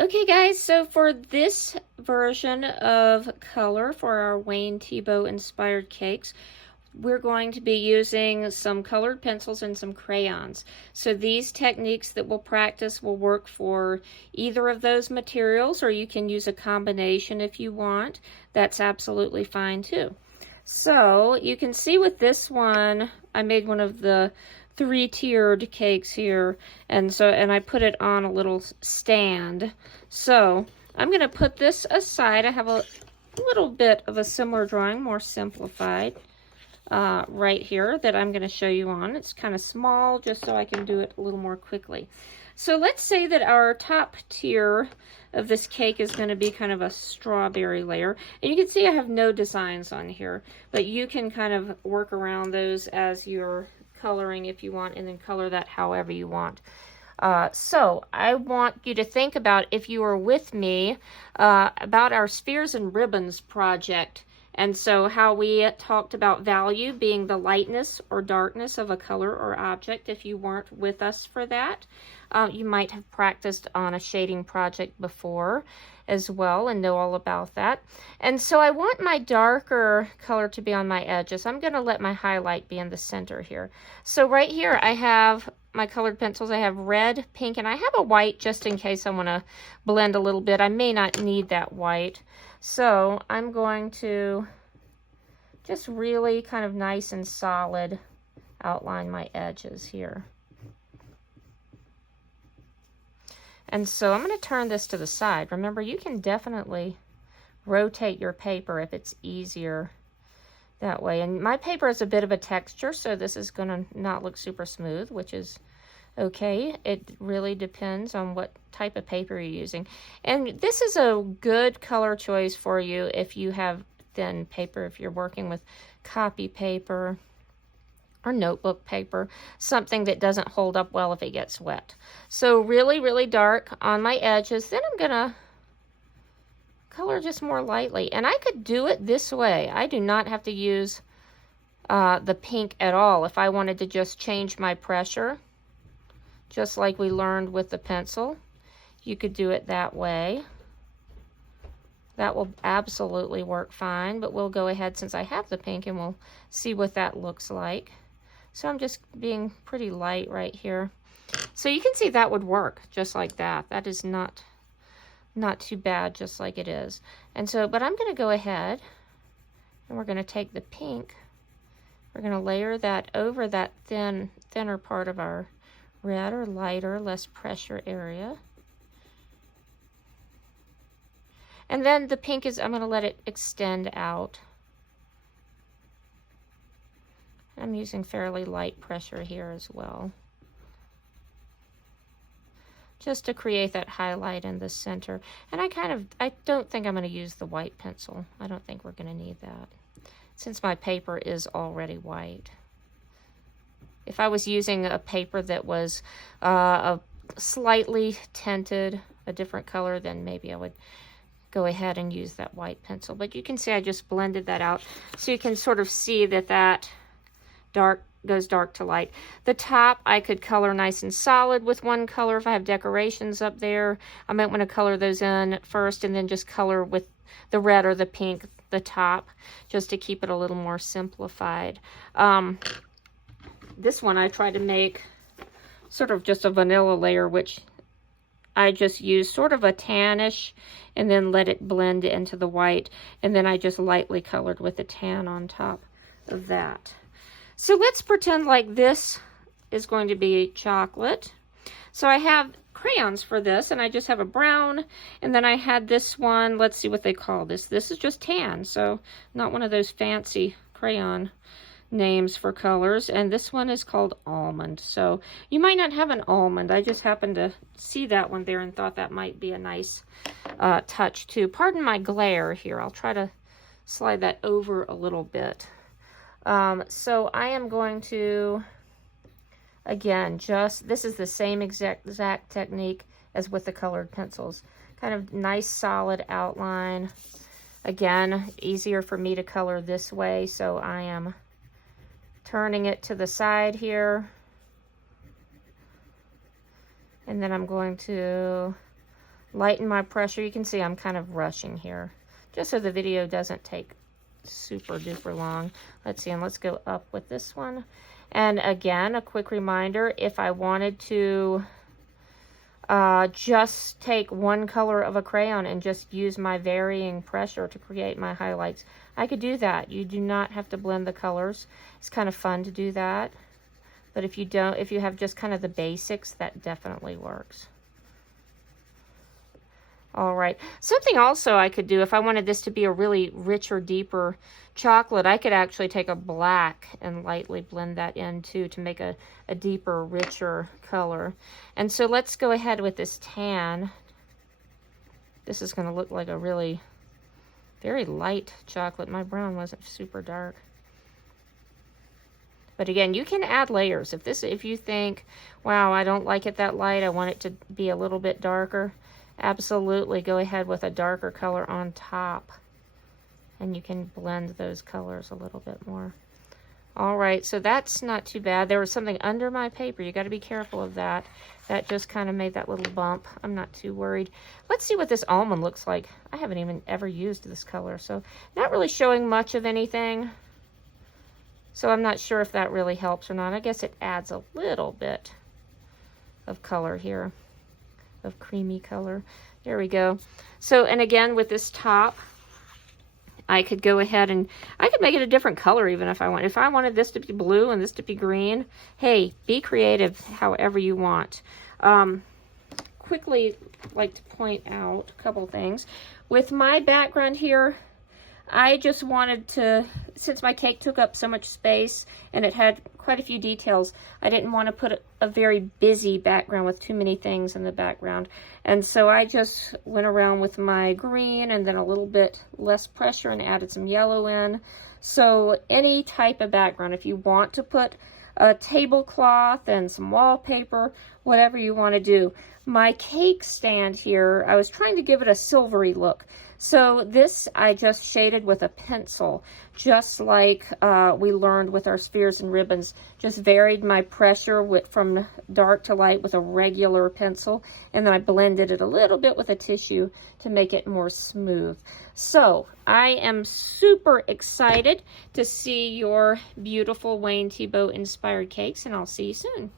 Okay guys, so for this version of color for our Wayne Thiebaud inspired cakes, we're going to be using some colored pencils and some crayons. So these techniques that we'll practice will work for either of those materials, or you can use a combination if you want. That's absolutely fine too. So you can see with this one, I made one of the three-tiered cakes here, and I put it on a little stand. So I'm going to put this aside. I have a little bit of a similar drawing, more simplified, right here that I'm going to show you on. It's kind of small just so I can do it a little more quickly. So let's say that our top tier of this cake is going to be kind of a strawberry layer. And you can see I have no designs on here, but you can kind of work around those as you're coloring if you want, and then color that however you want. So I want you to think about, if you were with me, about our spheres and ribbons project. And so how we talked about value being the lightness or darkness of a color or object. If you weren't with us for that, you might have practiced on a shading project before as well and know all about that. And so I want my darker color to be on my edges. I'm going to let my highlight be in the center here. So right here I have my colored pencils. I have red, pink, and I have a white just in case I want to blend a little bit. I may not need that white. So I'm going to just really kind of nice and solid outline my edges here. And so I'm going to turn this to the side. Remember, you can definitely rotate your paper if it's easier that way. And my paper is a bit of a texture, so this is going to not look super smooth, which is okay. It really depends on what type of paper you're using. And this is a good color choice for you if you have thin paper, if you're working with copy paper or notebook paper, something that doesn't hold up well if it gets wet. So really, really dark on my edges. Then I'm gonna color just more lightly. And I could do it this way. I do not have to use the pink at all if I wanted to just change my pressure, just like we learned with the pencil. You could do it that way. That will absolutely work fine, but we'll go ahead since I have the pink and we'll see what that looks like. So I'm just being pretty light right here. So you can see that would work just like that. That is not too bad, just like it is. And so, but I'm going to go ahead and we're going to take the pink. We're going to layer that over that thinner part of our red, or lighter, less pressure area. And then the pink is, I'm going to let it extend out. I'm using fairly light pressure here as well, just to create that highlight in the center. And I don't think I'm going to use the white pencil. I don't think we're going to need that, since my paper is already white. If I was using a paper that was a slightly tinted, a different color, then maybe I would go ahead and use that white pencil. But you can see I just blended that out, so you can sort of see that that dark goes dark to light. The top I could color nice and solid with one color. If I have decorations up there, I might want to color those in first and then just color with the red or the pink the top, just to keep it a little more simplified. This one I tried to make sort of just a vanilla layer, which I just used sort of a tannish and then let it blend into the white, and then I just lightly colored with the tan on top of that. So let's pretend like this is going to be chocolate. So I have crayons for this, and I just have a brown, and then I had this one, let's see what they call this. This is just tan, so not one of those fancy crayon names for colors. And this one is called almond. So you might not have an almond. I just happened to see that one there and thought that might be a nice touch too. Pardon my glare here. I'll try to slide that over a little bit. So I am going to, again, this is the same exact technique as with the colored pencils. Kind of nice solid outline. Again, easier for me to color this way, so I am turning it to the side here. And then I'm going to lighten my pressure. You can see I'm kind of rushing here, just so the video doesn't take super duper long. Let's see, and let's go up with this one. And again, a quick reminder, if I wanted to just take one color of a crayon and just use my varying pressure to create my highlights, I could do that. You do not have to blend the colors. It's kind of fun to do that. But if you don't, if you have just kind of the basics, that definitely works. All right. Something also I could do, if I wanted this to be a really richer, deeper chocolate, I could actually take a black and lightly blend that in too to make a deeper, richer color. And so let's go ahead with this tan. This is going to look like a really very light chocolate. My brown wasn't super dark. But again, you can add layers. If you think, wow, I don't like it that light, I want it to be a little bit darker, absolutely go ahead with a darker color on top. And you can blend those colors a little bit more. All right, so that's not too bad. There was something under my paper. You got to be careful of that. That just kind of made that little bump. I'm not too worried. Let's see what this almond looks like. I haven't even ever used this color, so not really showing much of anything. So I'm not sure if that really helps or not. I guess it adds a little bit of color here, of creamy color. There we go. So, and again, with this top, I could go ahead and I could make it a different color even if I want. If I wanted this to be blue and this to be green, hey, be creative however you want. Quickly like to point out a couple things. With my background here, I just wanted to, since my cake took up so much space and it had quite a few details, I didn't want to put a very busy background with too many things in the background. And so I just went around with my green and then a little bit less pressure and added some yellow in. So any type of background, if you want to put a tablecloth and some wallpaper, whatever you want to do. My cake stand here, I was trying to give it a silvery look. So this I just shaded with a pencil, just like we learned with our spheres and ribbons. Just varied my pressure from dark to light with a regular pencil, and then I blended it a little bit with a tissue to make it more smooth. So I am super excited to see your beautiful Wayne Thiebaud inspired cakes, and I'll see you soon.